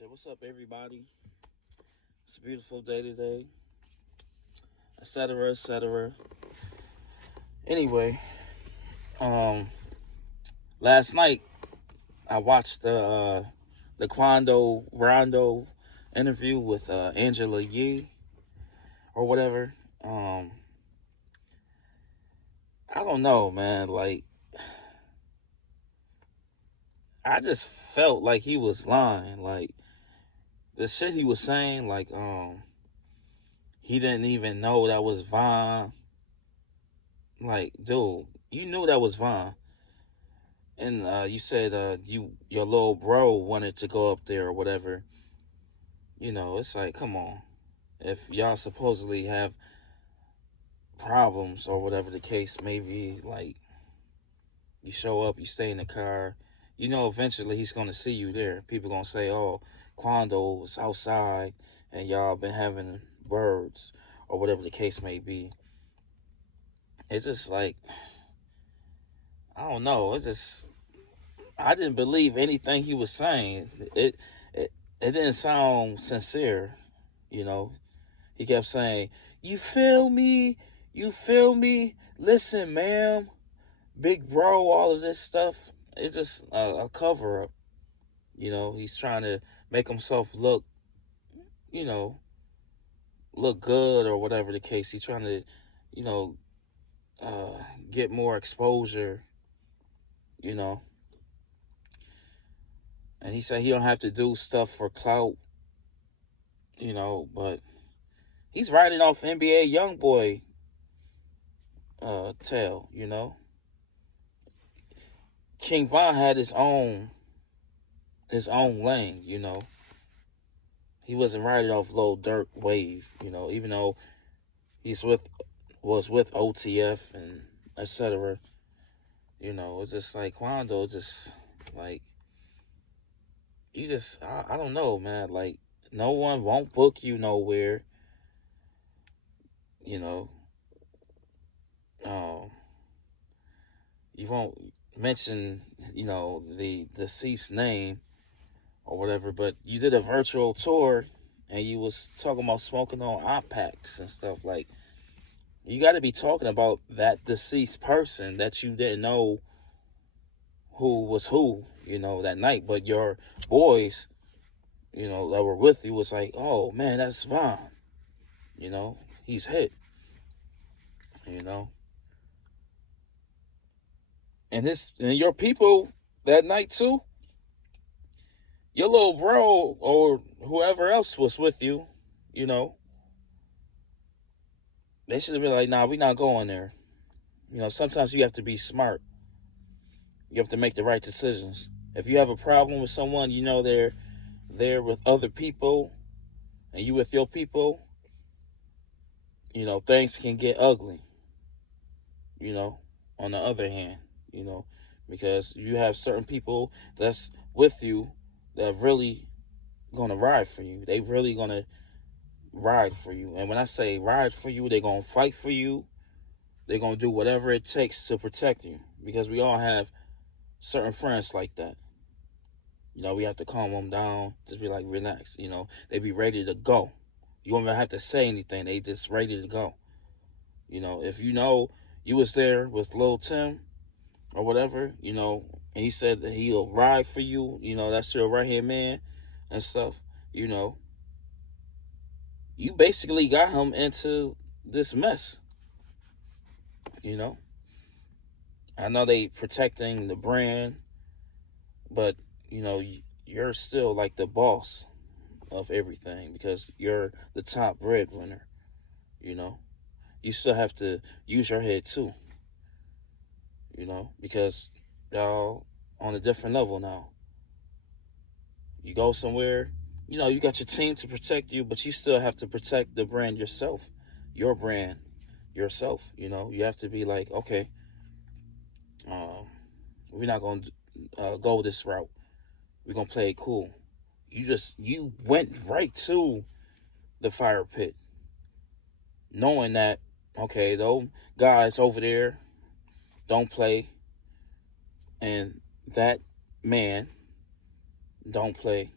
Shit, what's up, everybody? It's a beautiful day today, etc., etc. Anyway, um, last night I watched the Quando rondo interview with Angela Yee or whatever. Um, I don't know, man. Like, I just felt like he was lying. Like the shit he was saying, he didn't even know that was Vine. Like, dude, you knew that was Vine. And you said your little bro wanted to go up there or whatever. It's like, come on. If y'all supposedly have problems or whatever the case may be, like, you show up, you stay in the car, eventually he's gonna see you there. People gonna say, "Oh, Quando was outside and y'all been having birds," or whatever the case may be. It's just like, I don't know. I didn't believe anything he was saying. It it didn't sound sincere, you know. He kept saying, "You feel me? You feel me? Listen, ma'am, big bro, all of this stuff. It's just a cover up. He's trying to make himself you know, look good or whatever the case. He's trying to, you know, uh, get more exposure, you know. And he said he don't have to do stuff for clout, but he's riding off NBA YoungBoy tail, King Von had his own lane, He wasn't riding off Lil Durk wave, even though he's was with OTF and etc. It's just like Quando just like I don't know, man. Like no one won't book you nowhere, you know. Um you won't mention, the deceased name or whatever, but you did a virtual tour and you was talking about smoking on op packs and stuff. Like you got to be talking about that deceased person that you didn't know who was who, that night, but your boys, that were with you was like, oh man, that's Von, he's hit, you know and your people that night too, your little bro or whoever else was with you, you know, they should have been like, nah, we not going there. Sometimes you have to be smart. You have to make the right decisions. If you have a problem with someone, they're there with other people and you with your people, things can get ugly, you know, on the other hand, you know, because you have certain people that's with you that really gonna ride for you. They really gonna ride for you. And when I say ride for you, they're gonna fight for you. They're gonna do whatever it takes to protect you. Because we all have certain friends like that. We have to calm them down. Just be like, relax. They be ready to go. You don't even have to say anything. They just ready to go. If you was there with Lil Tim or whatever, and he said that he'll ride for you, that's your right hand man and stuff, you know, you basically got him into this mess, you know. I know they protecting the brand, but you're still like the boss of everything because you're the top breadwinner, you know. You still have to use your head too, because y'all on a different level now. You go somewhere, you got your team to protect you, but you still have to protect the brand yourself, your brand yourself. You have to be like, okay, um, we're not gonna go this route. We're gonna play it cool. You went right to the fire pit, knowing that okay, those guys over there don't play, and that man don't play.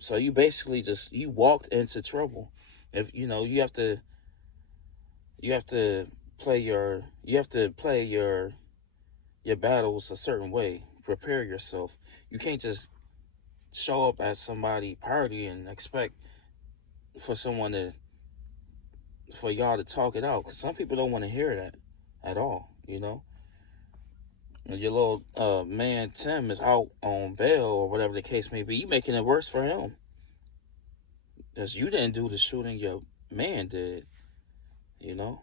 So you basically just you walked into trouble. If you know you have to you have to play your battles a certain way. Prepare yourself. You can't just show up at somebody party and expect for someone to for y'all to talk it out. Cause some people don't want to hear that at all. You know, and your little man Tim is out on bail or whatever the case may be. You making it worse for him because you didn't do the shooting. Your man did. You know,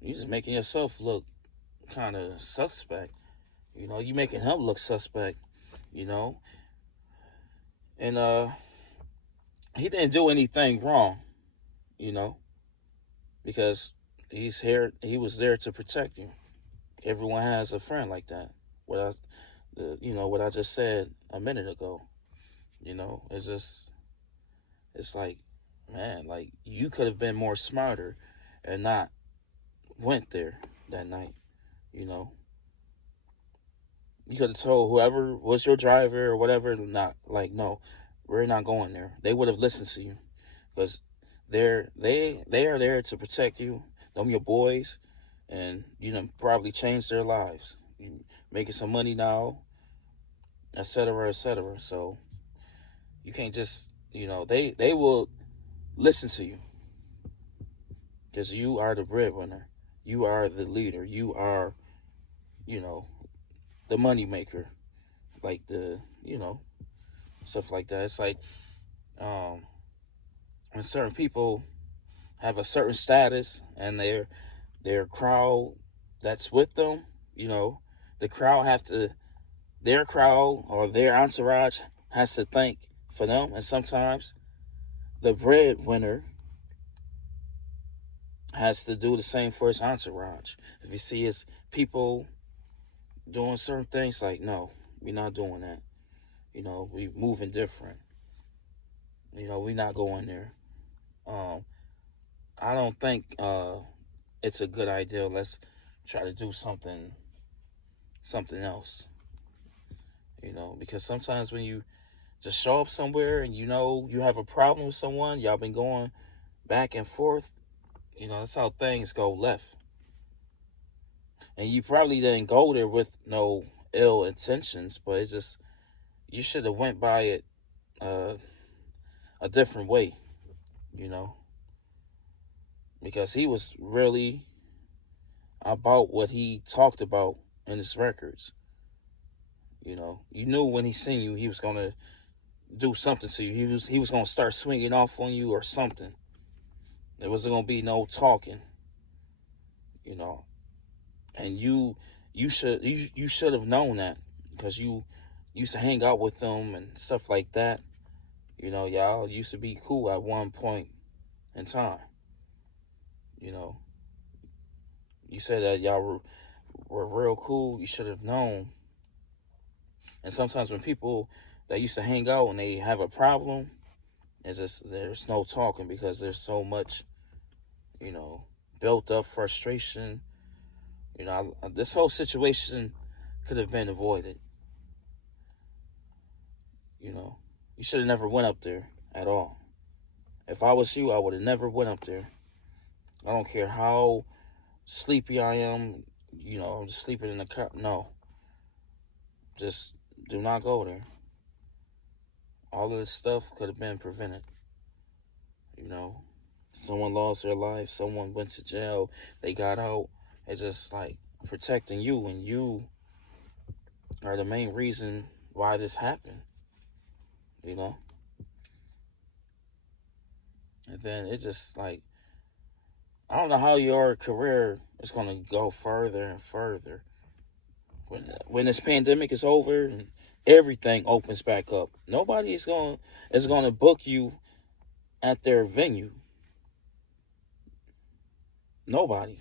you just making yourself look kind of suspect. You know, you making him look suspect. You know, and he didn't do anything wrong. You know, because he's here. He was there to protect you. Everyone has a friend like that. What I, you know, what I just said a minute ago. You know, it's like, man, like you could have been more smarter, and not went there that night. You know, you could have told whoever was your driver or whatever, not like, no, we're not going there. They would have listened to you because they are there to protect you. Them your boys, and you know probably change their lives. You making some money now, etc., etc. So you can't just they will listen to you because you are the breadwinner, you are the leader, you are you know the money maker, like the stuff like that. It's like um, when certain people have a certain status and their crowd that's with them, you know, the crowd have to their crowd or their entourage has to think for them, and sometimes the breadwinner has to do the same for his entourage. If you see his people doing certain things, like no, we're not doing that. You know, we moving different. You know, we not going there. Um, I don't think it's a good idea. Let's try to do something else. You know, because sometimes when you just show up somewhere and you know you have a problem with someone, y'all been going back and forth. You know, that's how things go left. And you probably didn't go there with no ill intentions, but it's just you should have went by it uh, a different way. You know, because he was really about what he talked about in his records. You know, you knew when he seen you, he was gonna do something to you. He was gonna start swinging off on you or something. There wasn't gonna be no talking. You know, and you should have known that because you used to hang out with them and stuff like that. You know, y'all used to be cool at one point in time. You know, you said that y'all were real cool. You should have known. And sometimes when people that used to hang out and they have a problem, it's just there's no talking because there's so much, you know, built up frustration. You know, this whole situation could have been avoided. You know, you should have never went up there at all. If I was you, I would have never went up there. I don't care how sleepy I am. You know, I'm just sleeping in the car. No, just do not go there. All of this stuff could have been prevented. You know, someone lost their life, someone went to jail, they got out. It's just like protecting you, and you are the main reason why this happened. You know, and then it just like I don't know how your career is gonna go further and further when this pandemic is over and everything opens back up. Nobody is gonna book you at their venue. Nobody.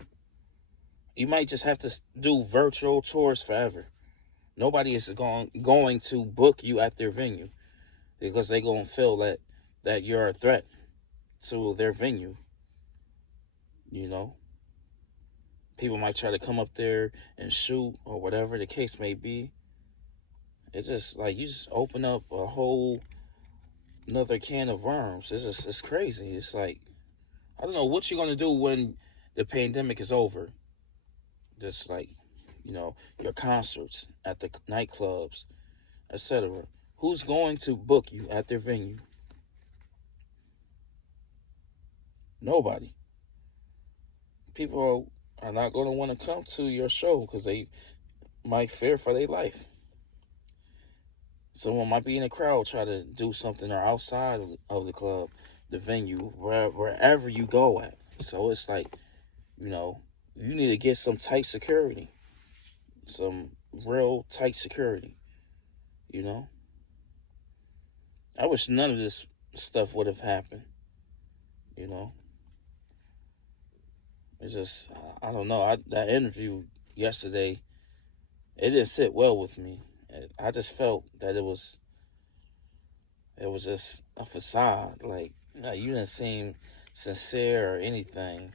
You might just have to do virtual tours forever. Nobody is going to book you at their venue because they gonna feel that you're a threat to their venue. You know, people might try to come up there and shoot or whatever the case may be. It's just like you just open up a whole another can of worms. It's crazy. It's like I don't know what you're gonna do when the pandemic is over. Just like, your concerts at the nightclubs, etc. Who's going to book you at their venue? Nobody. People are not going to want to come to your show because they might fear for their life. Someone might be in the crowd try to do something or outside of the club, the venue, wherever you go at. So it's like, you know, you need to get some tight security, some real tight security. You know, I wish none of this stuff would have happened. You know, it's just I don't know. That interview yesterday, it didn't sit well with me. I just felt that it was just a facade. Like, you didn't seem sincere or anything.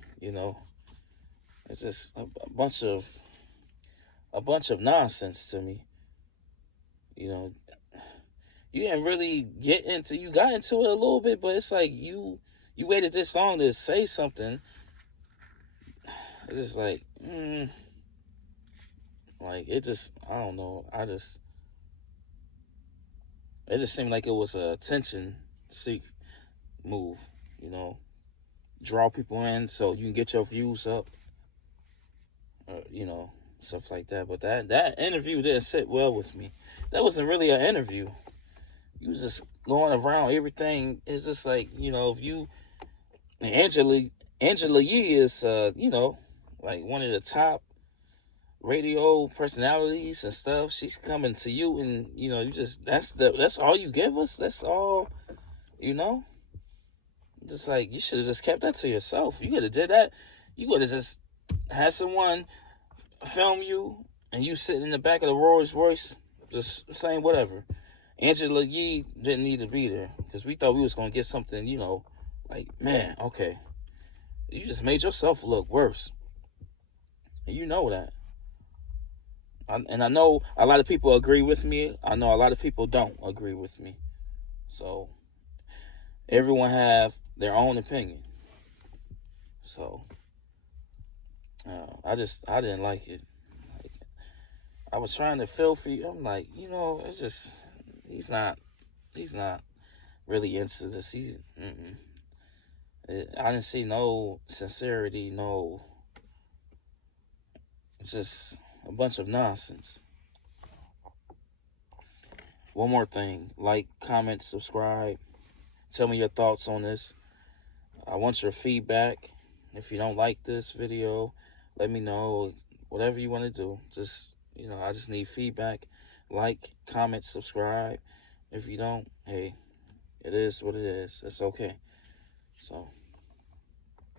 It's just a bunch of nonsense to me. You know, you didn't really you got into it a little bit, but it's like you waited this long to say something. It's just like it just I don't know. It just seemed like it was a attention seek move. You know, draw people in so you can get your views up. You know, stuff like that. But that interview didn't sit well with me. That wasn't really an interview. You was just going around everything. It's just like, if you Angela Angela Yee is like one of the top radio personalities and stuff. She's coming to you, and you just that's all you give us. That's all, you know. Just like you should have just kept that to yourself. You could have did that. You could have just had someone film you, and you sitting in the back of the Rolls Royce, just saying whatever. Angela Yee didn't need to be there because we thought we was gonna get something, like, man, okay, you just made yourself look worse, and you know that. And I know a lot of people agree with me. I know a lot of people don't agree with me. So everyone have their own opinion. So I didn't like it. Like, I was trying to feel for you. I'm like, it's just he's not he's not really into this. I didn't see no sincerity, no, just a bunch of nonsense. One more thing: like, comment, subscribe. Tell me your thoughts on this. I want your feedback. If you don't like this video, let me know. Whatever you want to do, I just need feedback. Like, comment, subscribe. If you don't, hey, it is what it is. It's okay. So